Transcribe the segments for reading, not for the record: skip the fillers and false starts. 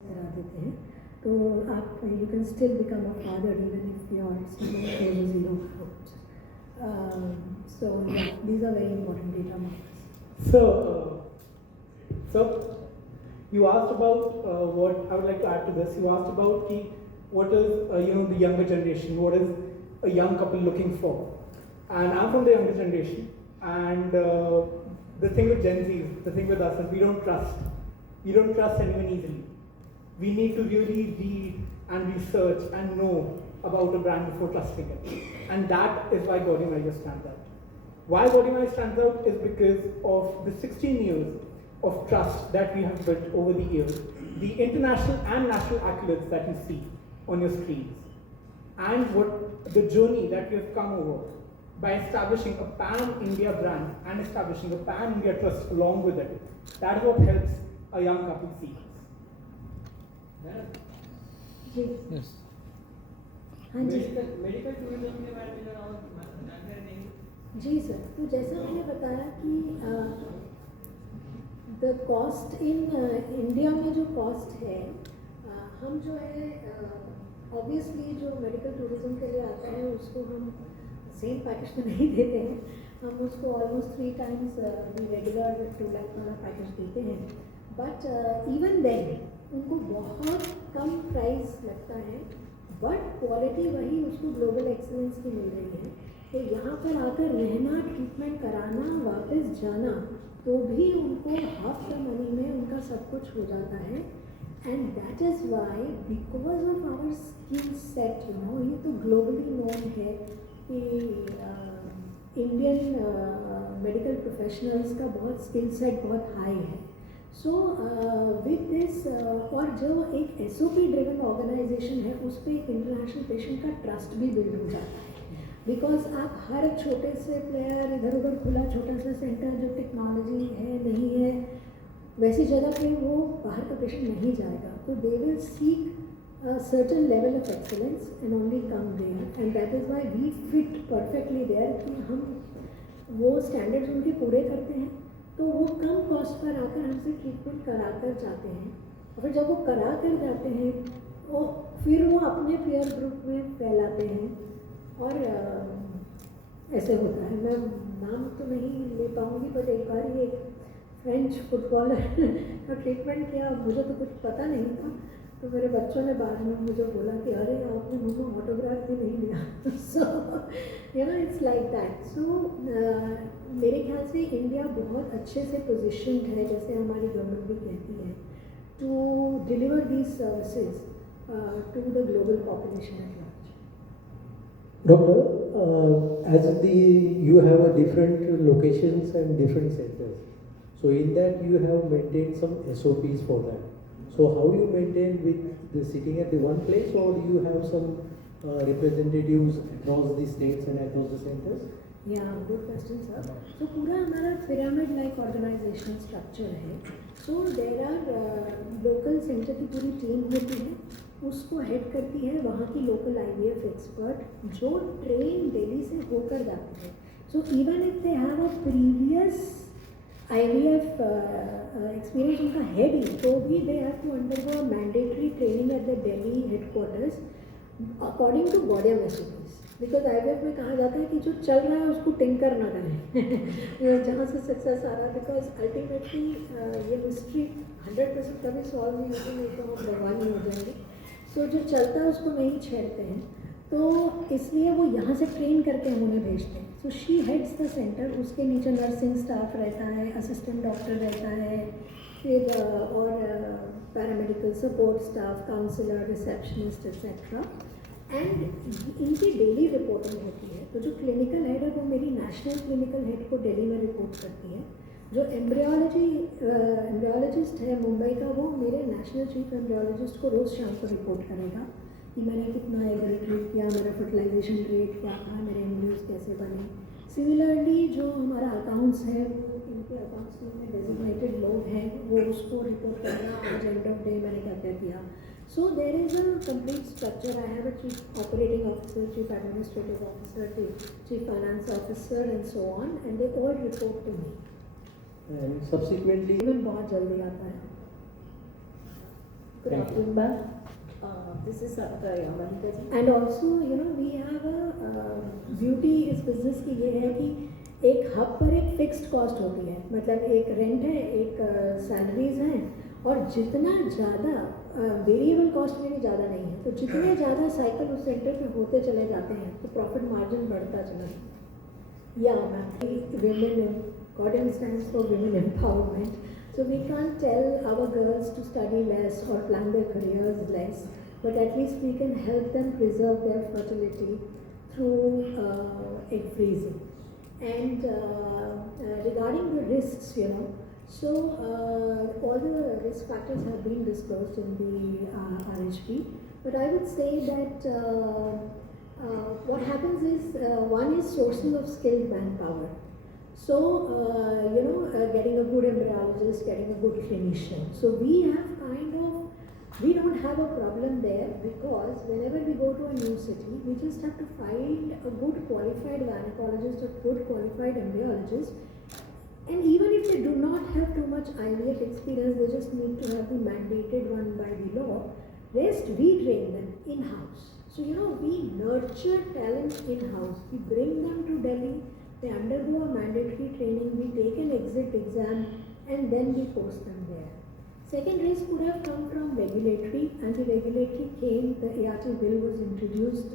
करा देते हैं, तो आप you can still become a father even if your son goes a zero count. So yeah, these are very important data markers. So you asked about what I would like to add to this. You asked about what is the younger generation, what is a young couple looking for, and I'm from the younger generation, and the thing with Gen Z, the thing with us is we don't trust anyone easily. We need to really read and research and know about a brand before trusting it, and that is why Gaudiya Maria stands out. Why Gaudiya Maria stands out is because of the 16 years of trust that we have built over the years, the international and national accolades that you see on your screens, and what the journey that we have come over by establishing a pan-India brand and establishing a pan-India trust along with it. That is what helps a young couple see us. Ji Yes. हाँ जी medical tourism के बारे में जरा और जानकारी देंगे। जी sir, तो जैसा मैंने बताया कि द कॉस्ट इन इंडिया में जो कॉस्ट है, हम जो है ऑब्वियसली जो मेडिकल टूरिज्म के लिए आता है उसको हम सेम पैकेज तो नहीं देते हैं, हम उसको almost 3 times the regular 2 lakh वाला पैकेज देते हैं, बट इवन देन उनको बहुत कम प्राइस लगता है, बट क्वालिटी वही उसको ग्लोबल एक्सीलेंस की मिल रही है। तो यहाँ पर आकर रहना, ट्रीटमेंट कराना, वापस जाना, तो भी उनको हाफ द मनी में उनका सब कुछ हो जाता है। And that is why because of our skill set, ये तो ग्लोबली नोन है कि इंडियन मेडिकल प्रोफेशनल्स का बहुत स्किल सेट बहुत हाई है। सो विद दिस और जो एक SOP ड्रिवन ऑर्गेनाइजेशन है, उस पर इंटरनेशनल पेशेंट का ट्रस्ट भी बिल्ड हो जाता है, बिकॉज आप हर छोटे से प्लेयर इधर उधर खुला छोटा सा सेंटर जो टेक्नोलॉजी है नहीं है वैसी जगह पे वो बाहर का पेशेंट नहीं जाएगा, तो they will seek a certain level of excellence and only come there, and that is why we fit perfectly there कि हम वो स्टैंडर्ड्स उनके पूरे करते हैं, तो वो कम कॉस्ट पर आकर हमसे ट्रीटमेंट करा कर जाते हैं, और फिर जब वो करा कर जाते हैं वो फिर वो अपने पीयर ग्रुप में फैलाते हैं, और ऐसे होता है। मैं नाम तो नहीं ले पाऊँगी, बट एक बार ये फ्रेंच फुटबॉलर का ट्रीटमेंट किया, मुझे तो कुछ पता नहीं था, तो मेरे बच्चों ने बाद में मुझे बोला कि अरे आपने मुझे ऑटोग्राफ भी नहीं लिया। So it's like that. So मेरे ख्याल से इंडिया बहुत अच्छे से पोजीशन्ड है, जैसे हमारी गवर्नमेंट भी कहती है, to deliver these services to the global population at large. Doctor, you have a different locations and different centers. So in that you have maintained some SOPs for that. So how you maintain with the sitting at the one place, or you have some representatives across the states and across the centers? या good question sir. तो पूरा हमारा pyramid like organisation structure है। सो there are local centre की पूरी team होती है, उसको हेड करती है वहाँ की लोकल IVF एक्सपर्ट जो ट्रेन दिल्ली से होकर जाते हैं। So even if they have a previous IVF experience उनका है भी, तो भी they have to undergo mandatory training at the Delhi headquarters according to Gaudiya recipes, because IVF में कहा जाता है कि जो चल रहा है उसको टिंकर ना करें जहाँ से सक्सेस आ रहा है, बिकॉज अल्टीमेटली ये मिस्ट्री 100% कभी सॉल्व नहीं होती, नहीं तो हम भगवान ही हो जाएंगे। सो जो चलता है उसको नहीं छेड़ते हैं, तो इसलिए वो यहाँ से ट्रेन करके हम उन्हें भेजते हैं। So she heads the centre, उसके नीचे नर्सिंग स्टाफ रहता है, असिस्टेंट डॉक्टर रहता है, फिर और paramedical support staff, counsellor, receptionist etcetera, and इनकी डेली रिपोर्टिंग होती है। तो जो क्लिनिकल हेड है वो मेरी नेशनल क्लिनिकल हेड को दिल्ली में रिपोर्ट करती है। जो एम्ब्रियोलॉजिस्ट है मुंबई का, वो मेरे नेशनल चीफ एम्ब्रियोलॉजिस्ट को रोज़ शाम को रिपोर्ट करेगा कि मैंने कितना एग रिट्रीव किया, मेरा फर्टिलाइजेशन रेट क्या था, मेरे एम्ब्रियोज कैसे बने। सिमिलरली जो हमारा अकाउंट्स है, वो इनके अकाउंट्स में डेजिग्नेटेड लोग हैं, वो उसको रिपोर्ट करेगा आज एंड ऑफ डे मैंने क्या क्या किया। So there is a complete structure. I have a chief operating officer, chief administrative officer, chief finance officer, and so on, and they all report to me. And subsequently, Even बहुत जल्दी आता है। Good Thank you. afternoon, ma'am. This is Savita Yamalika ji. And also you know we have a beauty इस business की ये है कि एक हब पर एक फिक्स्ड कॉस्ट होती है, मतलब एक रेंट है, एक सैलरीज हैं, और जितना ज़्यादा वेरिएबल कॉस्ट में भी ज़्यादा नहीं है, तो जितने ज़्यादा साइकिल उस सेंटर पे होते चले जाते हैं तो प्रॉफिट मार्जिन बढ़ता चला जाता है। या ma'am women, Gordon stands for women empowerment. So we can't tell our girls to study less or plan their careers less, but at least we can help them preserve their fertility through egg freezing. And regarding the risks, you know, so all the risk factors have been disclosed in the RHP, but I would say that what happens is one is sourcing of skilled manpower. So, you know, getting a good embryologist, getting a good clinician. So we have we don't have a problem there, because whenever we go to a new city, we just have to find a good qualified gynecologist, a good qualified embryologist. And even if they do not have too much IVF experience, they just need to have the mandated one by the law. Rest, we train them in-house. So, you know, we nurture talent in-house. We bring them to Delhi. They undergo a mandatory training, we take an exit exam, and then we post them there. Second risk could have come from regulatory, and the regulatory came, the ART bill was introduced,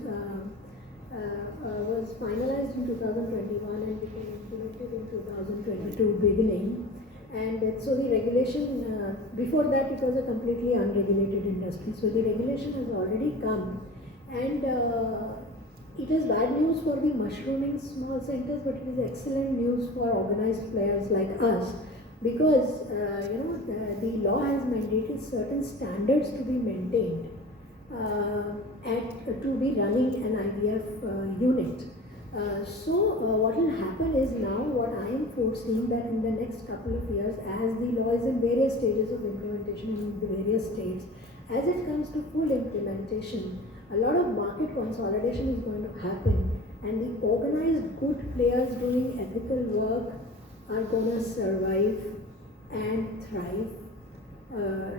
was finalized in 2021 and became implemented in 2022 beginning. And so the regulation, before that it was a completely unregulated industry, so the regulation has already come, and it is bad news for the mushrooming small centers, but it is excellent news for organized players like us, because you know the law has mandated certain standards to be maintained to be running an IVF unit. So what will happen is now what I am foreseeing that in the next couple of years, as the law is in various stages of implementation in the various states, as it comes to full implementation, a lot of market consolidation is going to happen, and the organized good players doing ethical work are going to survive and thrive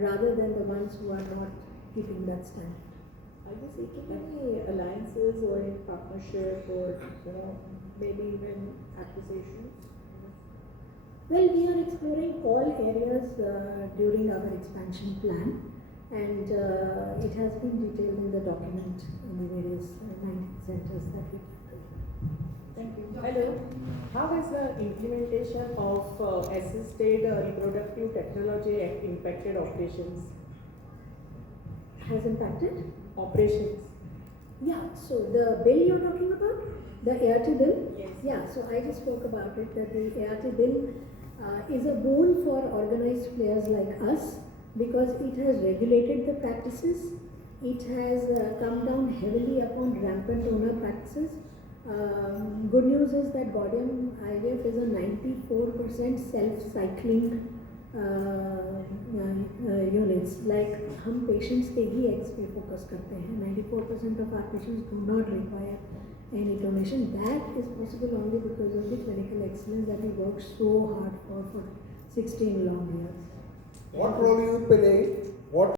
rather than the ones who are not keeping that standard. Are you seeking any alliances or any partnership or, you know, maybe even acquisitions? Well, we are exploring all areas during our expansion plan, and it has been detailed in the document in the various 19 centers that we have. Thank you. Hello. How has the implementation of assisted reproductive technology impacted operations? Has impacted? Operations. Yeah, so the bill you're talking about, the ART bill? Yes. Yeah, so I just spoke about it, that the ART bill is a boon for organized players like us, because it has regulated the practices, it has come down heavily upon rampant donor practices. Good news is that Gaudium IVF is a 94% self-cycling units. Like हम patients के ही eggs पे focus करते हैं. 94% of our patients do not require any donation. That is possible only because of the clinical excellence that we worked so hard for 16 long years. What role you play? What